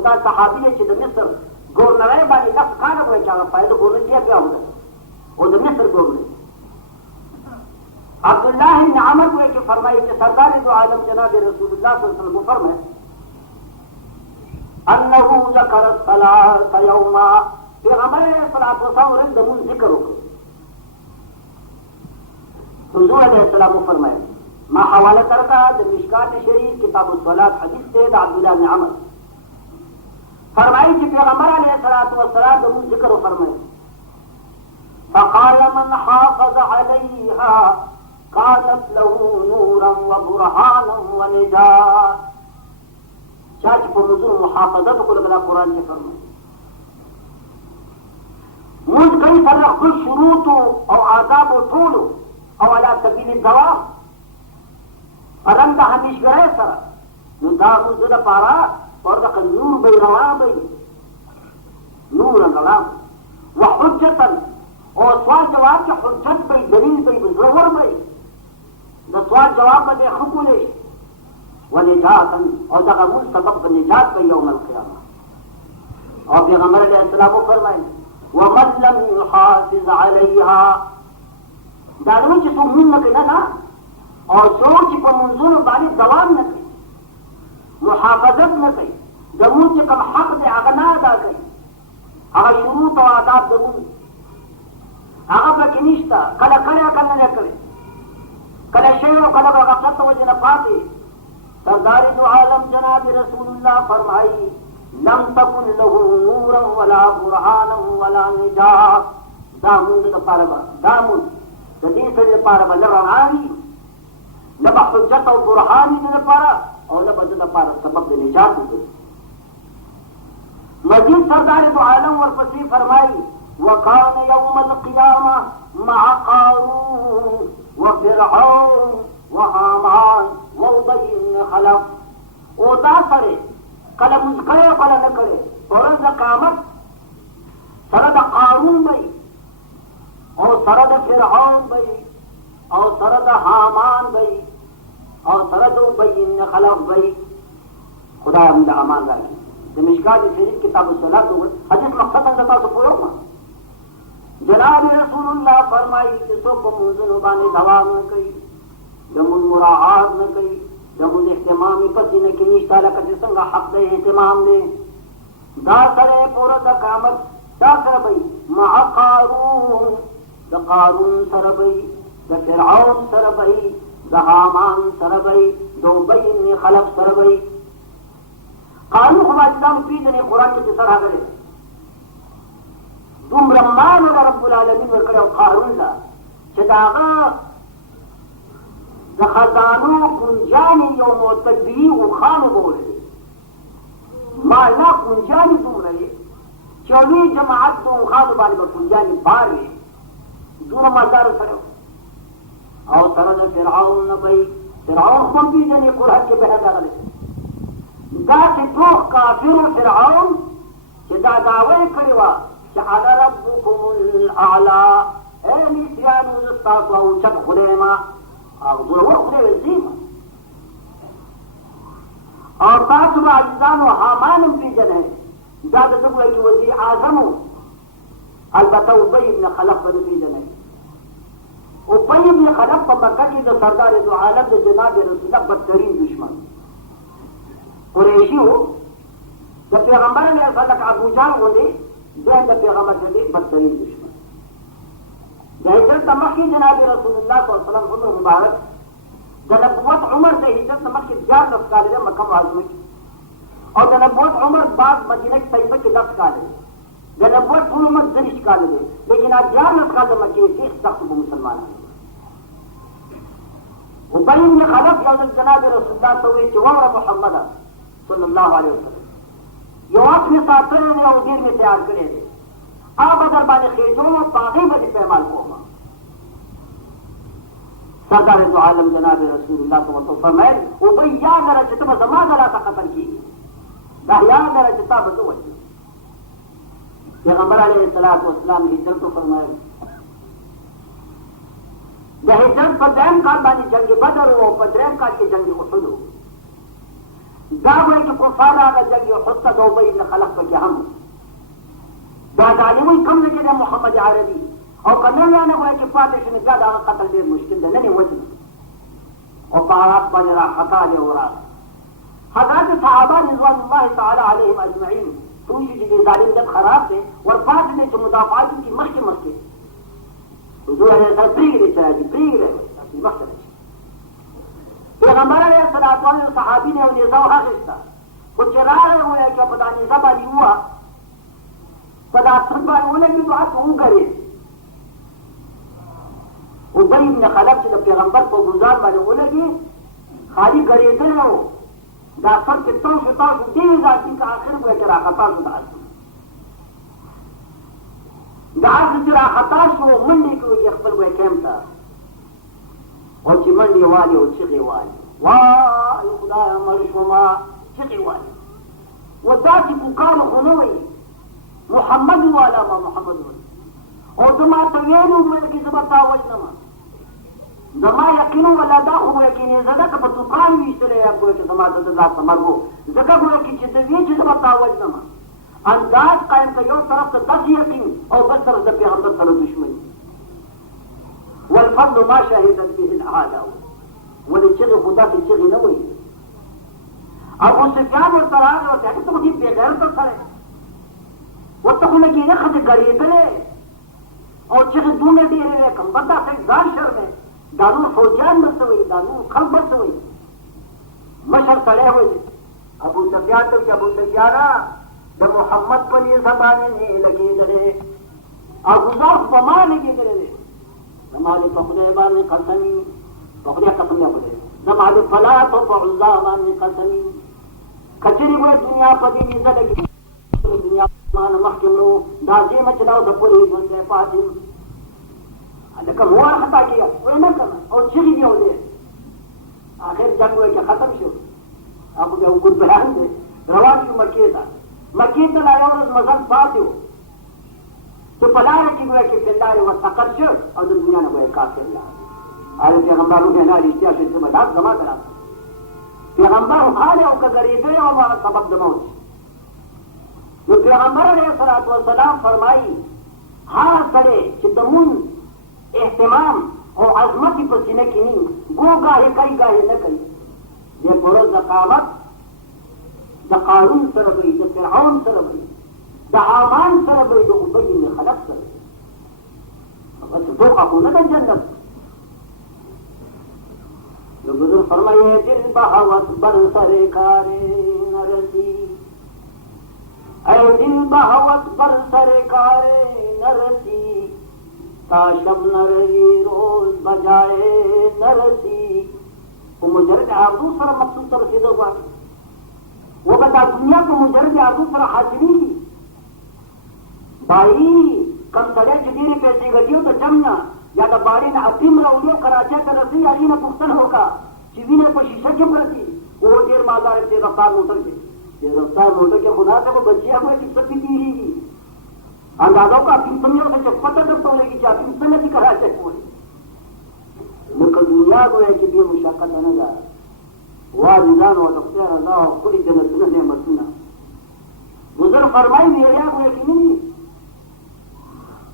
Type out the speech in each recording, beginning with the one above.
خدا صحابي چې د مصر گورنر باندې لس کاله وای چې هغه فائدہ گورنر دی بیا وده او د مصر گورنر عبداللہ بن عمر کو کہ فرمائے کہ سرکار دو عالم جناب رسول اللہ صلی اللہ علیہ وسلم فرمائے انه ذکر الصلاۃ یوما پیغمبر علیہ الصلوۃ والسلام دمون ذکر وکړ حضور علیہ السلام فرمائے ما حوالہ کرتا د مشکات شریف کتاب الصلاۃ حدیث سے عبداللہ بن عمر فرمائے کہ پیغمبر علیہ الصلوۃ والسلام دمون ذکر فرمائے فقال من حافظ علیها كانت له نورا وبرهانا ونجاة چاچ پر نزول محافظت کو لگنا قرآن سے فرمائے موز کئی فرق کل شروط او آداب و طول او علا سبیل الدوام فرم دا ہمیش گرے سر نو دا موز دا پارا اور دا نور بی روان بی نور نظام وحجتا اور سوال جواب کے حجت بی دلیل بی بزرور بی دا سوال جواب با دے خکولے ونجاتا اور دا غمون سبب نجات بی یوم القیامة اور پیغمبر علیہ السلام فرمائے ومن لم يحافظ عليها دانوی چی سمون نکی نا اور سوچ پا منظور بانی دوام نکی محافظت نکی دمون چی کم حق دے اغنا دا کئی اغا شروط و آداب دمون اغا پا کنیشتا کلا کریا کلا نکرے کلا شیع و کلا غفلت وجہ پاتے سردار دو عالم جناب رسول اللہ فرمائی لم تکن له نورا ولا برهانا ولا نجاة دامون دا پاربا دامون جدیس دا پاربا لرعانی لبا حجت و برهانی دا پارا اور لبا دا پارا سبب دا نجات دا مزید سردار دو عالم ورپسی فرمائی وکان یوم القیامة مع قارون وفرعون وحامان وابی بن خلف او دا سرے کله منځ کړی او کله نه کړی په ورځ د قیامت سره د قارون بی او سره د فرعون بی او سره د حامان بی او سره د ابی بن خلف بی خدا هم د امان راکړي د مشکات شریف کتاب الصلاۃ حدیث مقصد څنګه تاسو پوره وکړه جناب رسول الله فرمایي چې څوک په منځونو باندې دوام نه کوي زمون مراعات نه کوي زمون اهتمامی پتی نه کوي نشته لکه چې څنګه حق دی اهتمام دی دا سره پوره د قیامت دا سره به مع قارون د قارون سره به د فرعون سره به د حامان سره به د ابی بن خلف سره به قانون خو اسلام پیژنې قرآن کې سره راغلی دومره مال رب العالمین ورکړی او قارون له چې د هغه د خزانو کنجانی یو معتبري او خانو بولي ما لا کنجانی دومره چې لوی جماعت د خانو باندې به کنجانی بار وي دومره مالدار سره او سره د فرعون نه وي فرعون هم پیژنې قرآن کې به راغلی دا چې ټول کافر فرعون چې دا دعوی کړې وه چې انا ربکم الاعلی اے میسیانو زه ستاسو اوچت خدای یم او ضرور خدای عظیم اور تاسو به عزیزانو حامان هم پیژنئ دا د ده وایي چې وزیر اعظم و البته ابی بن خلف به نه پیژنئ ابی بن خلف په مکه کې د سردار دو عالم د جناب رسول الله بدترین دشمن قریشي و د پیغمبر علیه السلام ابو جهل غوندې دی د پیغمبر د بدترین دشمن د هجرت نه مخکې جناب رسول الله صلی الله علیه وسلم عمر مبارک د نبوت عمر د هجرت نه مخکې 14 کال دی مکه معظمه کې او د نبوت عمر بعد مدینه کې طیبه کې 10 کال دی د نبوت ټول عمر 30 کال دی لیکن 14 کال د مکې کې سخت به مسلمانان ابی بن خلف یو د جناب رسول الله ته وایي چې ومره محمد صلی الله علیه وسلم یو وخت مې ساتلی دی او ډېر مې تیار کړی دی هغه در باندې خېجوم او په هغې باندې پیمال کوم سردار دو عالم جناب رسول الله صلی الله علیه وسلم فرمایل ابی یاد لره چې ته به زما د لاسه قتل کېږي دا یاد لره چې تا به زه وژنم پیغمبر علیه الصلاة والسلام هجرت فرمایل د هجرت په درېیم کال باندې جنګ بدر و او په درېیم کال کې جنګ احد و دا وایي چې کفار هغه جنګ احد ته د ابی بن خلف پکې هم دا دالي وایي کوم ځای کې د محمد عربي او که نویانه وایي چې پاتې شي نو بیا د هغه قتل ډېر مشکل دی نن یې وځي او په حالات باندې راخطا دی وراغی حضرات صحابه رضوان الله تعالی علیهم اجمعین ټول چې دې ظالم دم خراب دی ورپاتې دی چې مدافعات وکړي مخکې حضور علیه السلام پرېږدي چې راځي پرېږدی مخکې راشي پیغمبر علیه السلام یو صحابي نه یو نیزه واخېسته خو چې راغی وویل چې په دا نیزه باندې ووه په دا سر باندې ولګېدو هسې وګرېد ابی بن خلف چې د پیغمبر په ګزار باندې ولګېد خالي ګرېدلی و دا سر چې تاو شو ډېر ذاتي که آخر وایي چې راخطا شو د اسب د اسب چې راخطا شو منډې کوي خپل وایي کیمپ ته او چې منډې والي او چغې والي وای خدایه مړ شومه چغې والي و داسې پوکانو خو نه وایي محمد والا ما محمد وایي او زما ته ویلي وویل چې زه به تا وژنمه زما یقین ولا دا خو به یقین زه ده که په توپان ویشتلی یم ګویا چې زما د داسې مرګ و ځکه ګویا چې ته ویې چې زه به تا وژنمه انداز قایم که یو طرف ته داسې یقین او بل طرف د پیغمبر سره دشمني والفضل ما شهدت به الاعداء ولې چغې خو داسې چغې نه وایي ابو سفیان ورته راغی ورته هغې ته خو دې بېغیرته سړی ورته خو لږ یې نه ښځې ګړېدلی او چغې دومره ډېرې وې که بد داسې ځان شرمې دا نور فوجیان به څه وایي دا نور خلک به څه وایي مشر سړی وایي ابو سفیان ته چې ابو سفیانه د محمد په نیزه باندې نه لګېدلی او ګزار خو په ما لګېدلی دی زما دې په خدای باندې قسمي په خدای قسم یا خدای زما دې په لات او په عزا باندې قسمي که چېرې وایي دنیا په دې نیزه لګېدلې دنیا مانه مخکې نو دا زېمه چې دا اوسه پورې ژوندی پاتې یم لکه موار خطا کېږه وایي نه که نه او چغې دي او دی آخر جنګ وایي چې ختم شو هغه بیا اوږد بیان دی روان شو مکې ته مکې ته لا یو ورځ مزل پاتې و چې په لاره کې ګویا چې فندارې ورسقر شو او د دنیا نه ګویا کافر لاړ آیا پیغمبر وویل نه رښتیا شو چې دا زما ته راغله پیغمبر خو خالي او که ګرېدلی او هغه سبب د موت نو پیغمبر علیه الصلاة والسلام فرمایي هغه سړی چې د مونځ اهتمام او عظمت یې په سینه کې نه ګو ګاهې کوي ګاهې نه کوي د په ورځ د قیامت د قارون سره به د فرعون سره به د حامان سره به د ابی بن خلف سره بس ټوکه خو نه ده جنت نو بزرګ فرمایي دل بهوت بر سر کارې نه رسي ای دل بهوت بر سر کارې نه رسي تا شب نه رہی روز بجائے نه رسي په مجرد عرضو سره مقصود ته رسېدو غواړي و به دا دنیا په مجرد عرضو سره حاصلېږي بایي کم سړی چې ډېرې پیسې ګټي او د جم نه یا د باړې نه افیم راوړي او کراچۍ ته رسوي هغې نه پوښتنه وکړه چې وینه په شیشه کې پرتي او ډېر مالدار تېز رفتار موټر کې تېز رفتار موټر کې خو داسې خو بچي هغه چې څه پې تېرېږي اندازه وکړه افیم څنګه وکړه چې پته درته ولګي چې افیم څنګه دي کراچۍ کې ولګي لکه دنیا ګویا چې ډېر مشقته نه ده وادي ځان او د خدای رضا او ښکلي جنتونه نعمتونه بزرګ فرمایي ویریا ګویا کې نه دي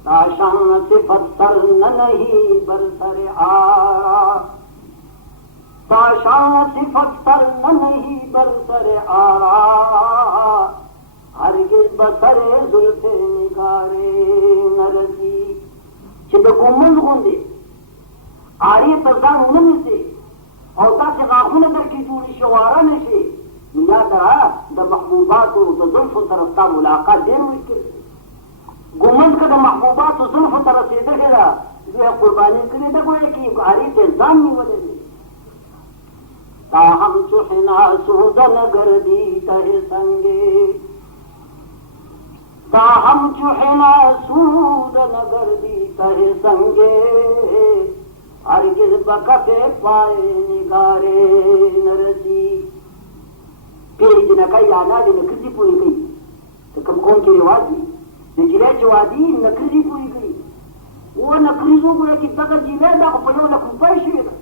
تاشان صفت سر نہیں بر سر آرا تاشان صفت سر نہیں بر سر آرا ہرگز بسر زلف نگارے نرسی چې د ګومند غوندې آرې ته ځان ونه نیسې او داسې غاښونه در کې جوړې شي واره نه شي نو یاد را د محبوباتو د زلفو سره ستا ملاقات ډېر مشکل دی ګومند که د محبوباتو زلفو ته رسېدلې ده دوی قرباني کړې ده ګویا کې هغې ته ځان نیولی دی تا هم چو حنا سوزن گردی ته سنگے تا هم چو حنا سوزن گردی ته سنگے هرگز بکف پائے نگارے نرسی پیری جنکای آلا دی نکرزی پوری گئی تو کم کون کی رواج دی نجلی چوادی نکرزی پوری گئی وہ نکرزو گویا کی دقا جیلی دا خو پیو لکم پای شوی دا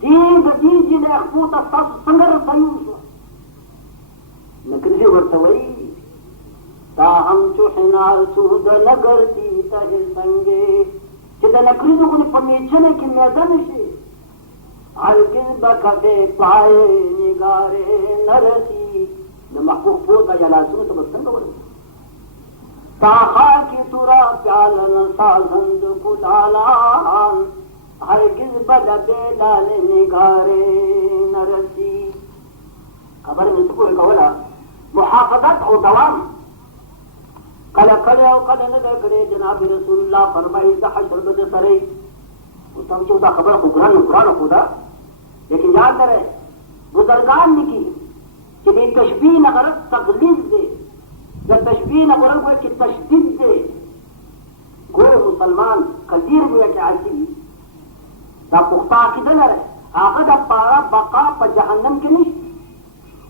دین دا دی جیلی اخپو تا ستاسو سنگر رسایون شو नकली वर्तवई ता हम चुहनार सूद नगरती तहे संगे कि द नकली को ने परमेचने की मैदान से हरगिज बकते पाए निगारे नरसी न महबूब पोता या लासु तो बसन को ताहा की तुरा प्यालन साधंद कुलालान हरगिज बदते डाले निगारे नरसी खबर में तो कोई कवला मुहाफजत हो दवाम कल न करे जनाब रसूलुल्लाह फरमाई द हशर बद सरे तब जो खबर कुरान खुदा लेकिन याद करे बुजुर्गान ने की कि बे तशबीह नगर तकलीफ दे जब तशबीह नगर को कि तशदीद दे गो मुसलमान कदीर हुए कि आसी दा पुख्ता अकीदा न रहे आगे दा पारा बका पर जहन्नम के नहीं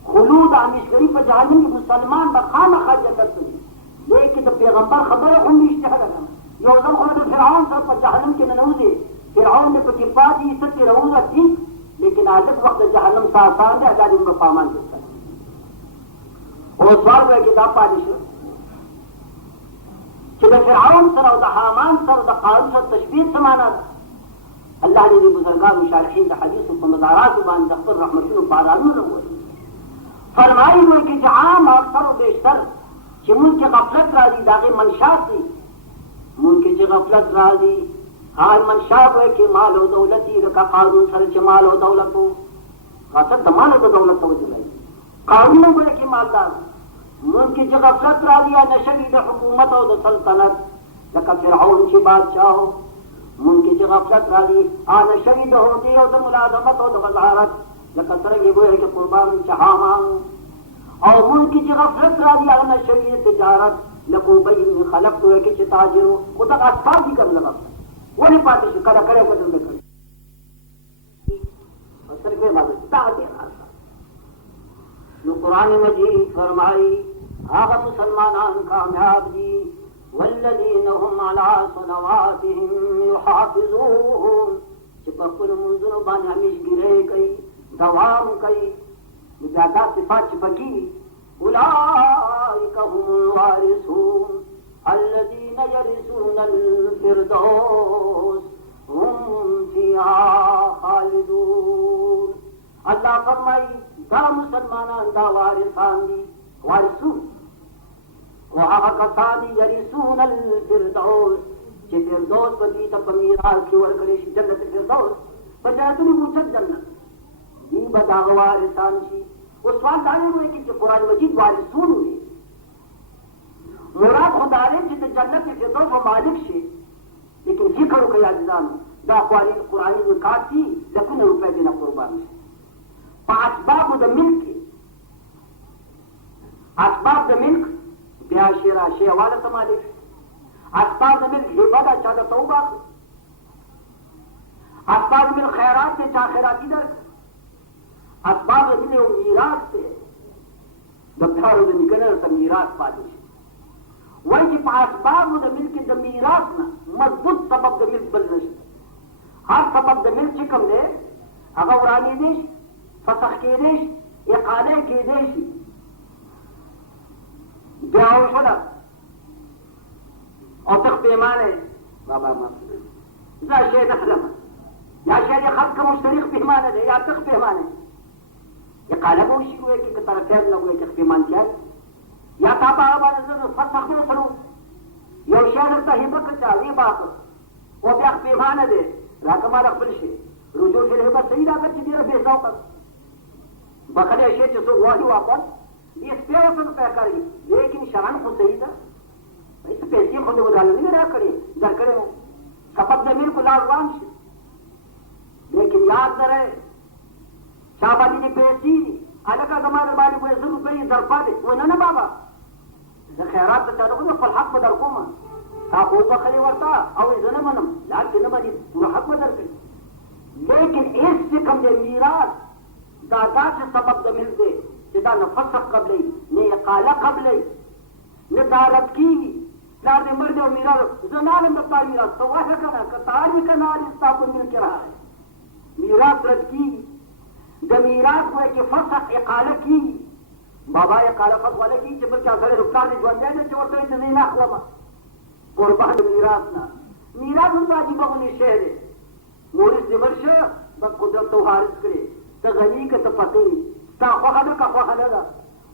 खुलूद आमिशगरी पर जहन्नम की मुसलमान बखा न खाजत लेकिन पैगंबर खबर हम इश्तहार करना योजन खुद फिरौन सर पर जहन्नम के ननूजे फिरौन ने प्रतिपा दी इज्जत की रऊजा थी लेकिन आज वक्त जहन्नम सा आसान है आजादी उनका पामान देता है और सवाल हुआ किताब पादिश कि फिरौन सर और हामान सर और कारून सर तशबीह समाना अल्लाह ने बुजुर्गान मुशारिखीन का हदीस को मज़ारात बान दफ्तर रहमतुल बारान फरमाई हुई कि जहां अक्सर और बेशतर कि मुल्क गफलत राजी दागे मंशा थी मुल्क की गफलत राजी हाँ मंशा हुए कि माल हो दौलती रखा कानून सर से माल हो दौलत हो खासर माल हो तो दौलत हो जलाई कानून हुए कि मालदार मुल्क की गफलत राजी या नशरीद हुकूमत हो तो सल्तनत रखा फिरौन की बादशाह हो मुल्क की गफलत राजी आ नशरीद होती हो तो मुलाजमत हो तो वजारत रखा तरंगे हुए कि कुर्बान चाह मांग और मुल्क की गफलत राजी अगर शरीय तिजारत लकू बई खलक हुए कि चिताजिर वो तक आसपास भी कर लगा वो नहीं पाते शिकारा करे बदल में कर और सिर्फ मालूम कुरान मजीद फरमाई आगा मुसलमान कामयाब जी वल्लज़ीन हुम अला सलवातिहिम युहाफिज़ून चिपकुल मुंजुर बान हमीश गिरे कई दवाम कई ज्यादा सिफात चिपकी उलाइका हुमुल वारिसून अल्लज़ीना यरिसूनल फिरदौस हुम फिहा खालिदून अल्लाह फरमाई दा मुसलमानान दा वारिसान दी वारिसून वहा कसानी यरिसूनल फिरदौस जे फिरदौस पदी त पमीरा की वर करे जन्नत फिरदौस बजातुल मुजद जन्नत दी बदाग वारिसान शी उस बात डाले हुए कि जो कुरान मजीद वारिसून हुए मुराद खुदारे जित जन्नत के फिरदौस व मालिक से लेकिन जिक्र हो गया अज़ीज़ान दा कुरानी निकासी लकुन रुपए देना कुर्बान से पासबाब द मिल्क असबाब द मिल्क ब्याशेरा शेवाला द मालिक असबाब द मिल्क हिबा चादा तौबा असबाब द मिल्क खैरात से चा खैराती दर असबाब मिले वो मीरास से दफ्तार निकलने से मीरास पादिश वही कि असबाब मिल के द मीरास ना मजबूत सबब द मिल बल नश हर सबब द मिल चिकम दे अगर उरानी देश फसख के देश इकाले के देश ब्याह शुदा और तक पैमाने बाबा माफ या शेद अखलम या शेद खत का मुश्तरिक पैमाने दे या तक पैमाने ये काला बोशी हुए कि तरफ है ना हुए कि पैमान क्या या ताबा आवाज से फसख में सरू यो शेर तहिबक चाली बाप वो तक पैमाने दे राकमाल अखबरशे रुजू के लिए बस सही राकर चिदिर बेसाव कर बखले शे तो वही वापस ये पेवसन पे करी लेकिन शरण को सही था इस पैसे खुद उधार नहीं रहा करे दर करे सबब जमीन को लाजवान लेकिन याद रहे शाबादी ने पैसी अलग का जमाने वाली को 100 रुपये दरपा दे वो ना बाबा खैरात तो चालू को फल हक बदर को मां ताको बखले वर्ता और इजने मनम लाल के नबी हक बदर के लेकिन इससे कम दे मीरास दादा से सबब द मिलते सीधा न फसख कबले ने काला कबले ने दारत की ना दे मर दो मीरा जनाल में मीरा तो वह करना कतारी का नाल इस को मिल के रहा है मीरास रद की जमीरात को कि फसख इकाला की बाबा ये कालाफत वाले की जब क्या करे रुकता नहीं जुआन जाए चोर तो इतने ना हुआ कुर्बान मीरास उनका अजीब अपनी शहर है मोरिस दिवर्ष बस कुदरत तो हारिस करे तो गनी के तो फकीर ता ख्वाखा का ख्वाखा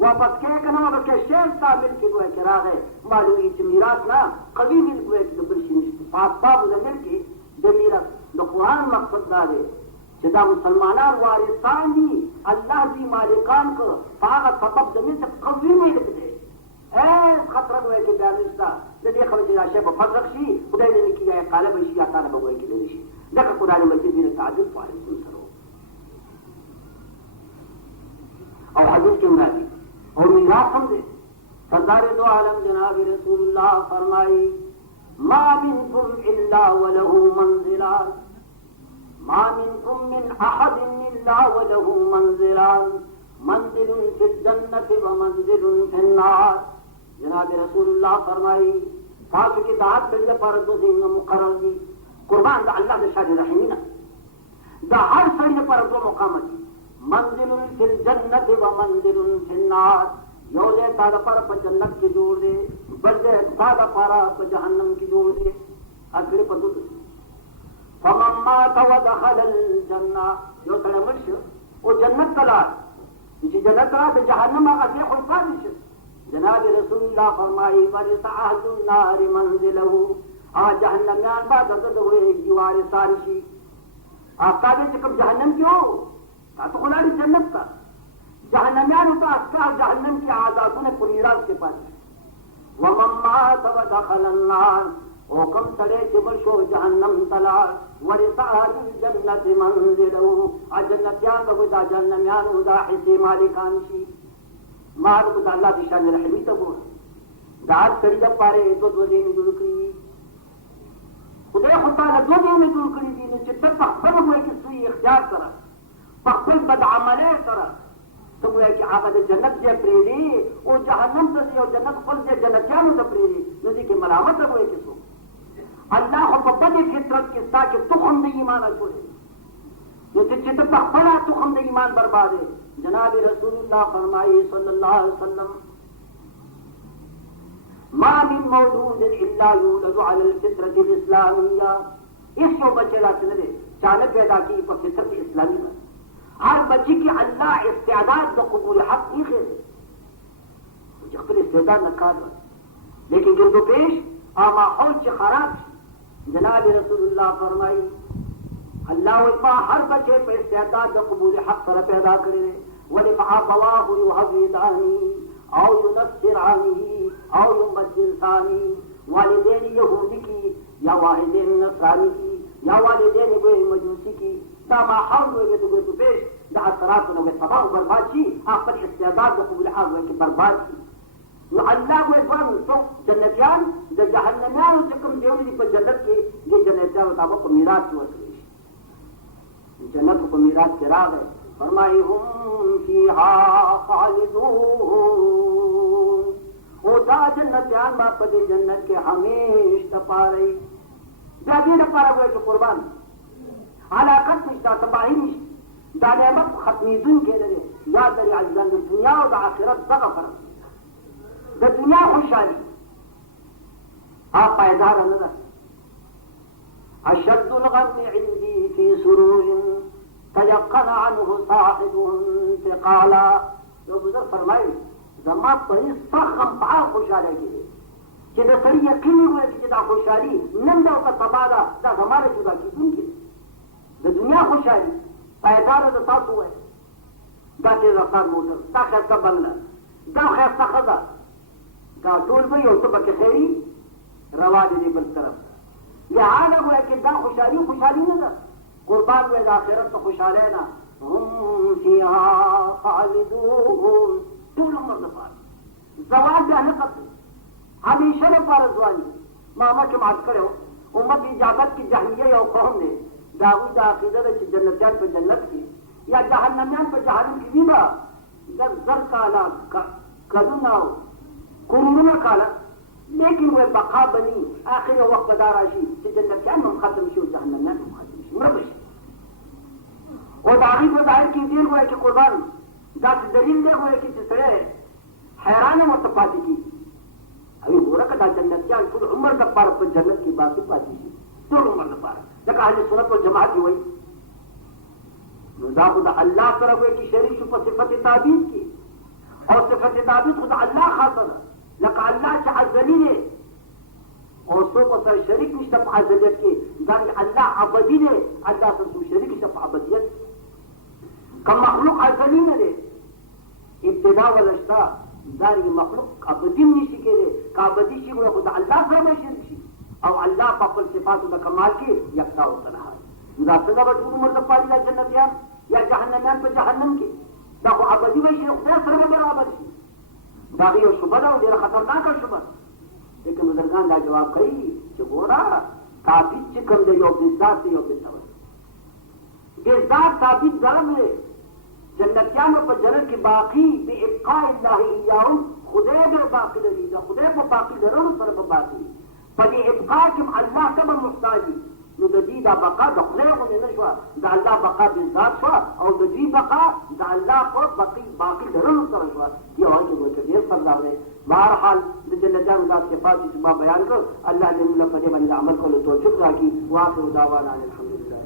वापस क्या करना वापस क्या शेर तामिल के हुए करा है मालूम इच मीरास ना कभी भी हुए कि बल्कि पास पाप नजर की जो मीरास कुरान मकसद ना है जदा मुसलमाना वारिसानी अल्लाह दी मालिकान को पाग सबब जमीन से कभी नहीं लिखते ऐस खतरा हुए कि बयानिस्ता जब ये खबर जिलाशे पर फर्क रखी खुदाई ने किया है काले बशी आता ना बगोई की देशी देखा खुदा ने मस्जिद में ताजुब पाले सुन करो और हदीस के मुरादी और मीरास समझे सरदार दो आलम जनाब रसूलुल्लाह फरमाई मा मिनकुम इल्ला वलहु मंजिलान मा मिनकुम मिन अहदिन इल्ला वलहु मंजिलान मंजिलुन फिल जन्नति व मंजिलुन फिन नार जनाब रसूलुल्लाह फरमाई साफ की दात पे पर दो दिन मुकर्रर दी कुर्बान दा अल्लाह दे शादी रहीमीना दा हर सही पर दो मुकाम दी मंजिलुन फिल जन्नति व मंजिलुन फिन नार योले तादा पर जन्नत की जोड़ दे बल्दे तादा पर जहन्नम की जोड़ दे अगले पर दो फमन मात व दखल अल जन्ना जो तले मर्श वो जन्नत तला जी जन्नत तला तो जहन्नम का से कोई फादिश जनाब रसूलुल्लाह फरमाई वरिसाहुन नार मंजिलहु आ जहन्नम बाद तो हुए दीवार सारिशी आपका भी कब जहन्नम क्यों तो खुदा ने जन्नत का जहन्नम तो अक्का जहन्नम की आजादों ने पुनीराज के पास व मम्मा तब दखल अन्नार ओ कम तले जिबशो जहन्नम तला वरिसाहुल जन्नत मंजिलहु आ जन्नतियान को दा जहन्नमियान उदा हिस्से मालिकानशी मार को अल्लाह की शान रहमी तो वो दाद करी जब पारे तो दो दिन दूर करी खुदा खुदा ने दो दिन दूर करी दी ने चित्त पर हुए कि सुई इख्तियार करा पखल बदअमले करा तो वो है कि आका दे जन्नत जे प्रेरी ओ जहन्नम से और जन्नत खुद जे जन्नतियान से प्रेरी नदी की मलामत हुए कि सो अल्लाह को बदी फितरत के साथ तुखम दे ईमान छोड़े ये चित्त पर तुखम दे ईमान बर्बाद है जनाब रसूलुल्लाह फरमाई सल्लल्लाहु अलैहि वसल्लम मा मिन मौलूद इल्ला यूलदु अला अलफित्रत इस्लामिया इसको बच्चे चले चालक पैदा की पर फितरत इस्लामी में हर बच्चे की अल्लाह इस्तेदाद व कबूल हक नहीं है जब इस्तेदाद न कर लेकिन गिरदो पेश आ माहौल से खराब जनाब रसूलुल्लाह फरमाई अल्लाह हर बच्चे पर इस्तेदाद व कबूल हक पर पैदा करे वलिफअबवाहु युहविदानी औ युनस्सिरानी औ युमज्जिसानी वालिदैन यहूदी की या वालिदैन नसरानी की या वालिदैन कोई मजूसी की दा माहौल में तो पेश दा असरात लोग तबाह बर्बाद की आप पर इस्तेदाद व कबूल हक के बर्बाद की अल्लाह को बन तो जन्नतियान द जहन्नमियान जकम देवनी पर जन्नत के ये जन्नतियान मुताबिक मीरास हुआ जन्नत को मीरास के राह है फरमाई हुम फीहा खालिदून ओ दा जन्नतियान बाप दे जन्नत के हमेश तपा रही दादी तपा रहा है कुर्बान हलाकत निश्ता तबाही निश्ता दा नेमत खत्मीजुन के लगे याद करिए अज़ीज़ान दुनिया और आखिरत का फर्क द दुनिया खुशहाली आप पायदार नजर अशद्दुल गम इंदी फी सुरूरिन तयक्कन अन्हु साहिबुन इंतिकाला तो बुजुर्ग फरमाए जमा बड़ी सख्त बड़ा खुशहाली की कि द सरी यकीन हुए कि दा खुशहाली नंदा का तबादा दा हमारे जुदा की उनके द दुनिया खुशहाली पायदार द साथ हुए दा के रफ्तार मोटर दा खैर बंगला दा खैर खदा दा टोल पे हो तो बके खैरी रवा दे बल तरफ लिहाजा हुआ कि दा खुशहाली खुशहाली ना कुर्बान हुए आखिरत तो खुशहाल है ना हम फीहा खालिदून टूल उम्र दफार जवाब जाने कब हमेशा ने पारजवानी मामा के माफ करो उम्मत इजाबत की जहलिया और कौम ने दाऊद आखिरत जन्नतियान पर जन्नत की या जहन्नमियान पर जहन्नम की दीवा जर काला करुणा कुरुना काला लेकिन वह बका बनी आखिर वक्त बदाराशी जन्नतियान में खत्म शो जहन्नमियान में खत्म शो मरबश और दागी को जाहिर की देर हुए कि कुर्बान दस दलील दे हुए कि जिसरे हैरान मतपाती की अभी हो रखा जन्नत क्या कुल उम्र का पार पर जन्नत की बात पाती थी तो उम्र न पार जगह आज सूरत और जमात ही वही खुदा अल्लाह तरफ हुए कि शरीक पर सिफत ताबीद की और सिफत ताबीद खुदा अल्लाह खातर लका अल्लाह से अजली ने और सो को सर शरीक निशप अजलियत के दान अल्लाह अबदी ने अल्लाह से सु शरीक निशप अबदियत कम मखलूक अजली ने रे इब्तिदा वलस्ता दान मखलूक अबदी निशी के रे का अबदी शी को खुदा अल्लाह से में शरीक और अल्लाह पाक सिफात व कमाल के यकता होता है मुदाफिका बट उम्र का पारी जन्नत या जहन्नम पे जहन्नम के दाखो अबदी में शेख ने सर में बराबर थी दागी और शुभ ना देर खतरनाक है शुभ लेकिन बुजुर्गान ला जवाब कही कि बोरा ताबीज चिकन दे यो बिजात दे यो बिजात बिजात ताबीज दर में जन्नतियान पर जन्नत की बाकी बेइब्का इल्लाही इयाहुम खुदे बे बाकी दरीदा खुदे को बाकी दरों सर पर बाकी पर ये इब्का कि अल्लाह सब मुहताजी نديدا بقى دخله ونشوا ده الله بقى بالذات شوا او دي بقى ده الله کو باقي درن سره شوا یہ اور جو کبیر فرض ہے بہرحال جنتان الله صفات کی بیان کر اللہ نے مل فدی بن عمل کو تو شکر کی واخر دعوانا الحمدللہ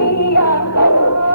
मैया करो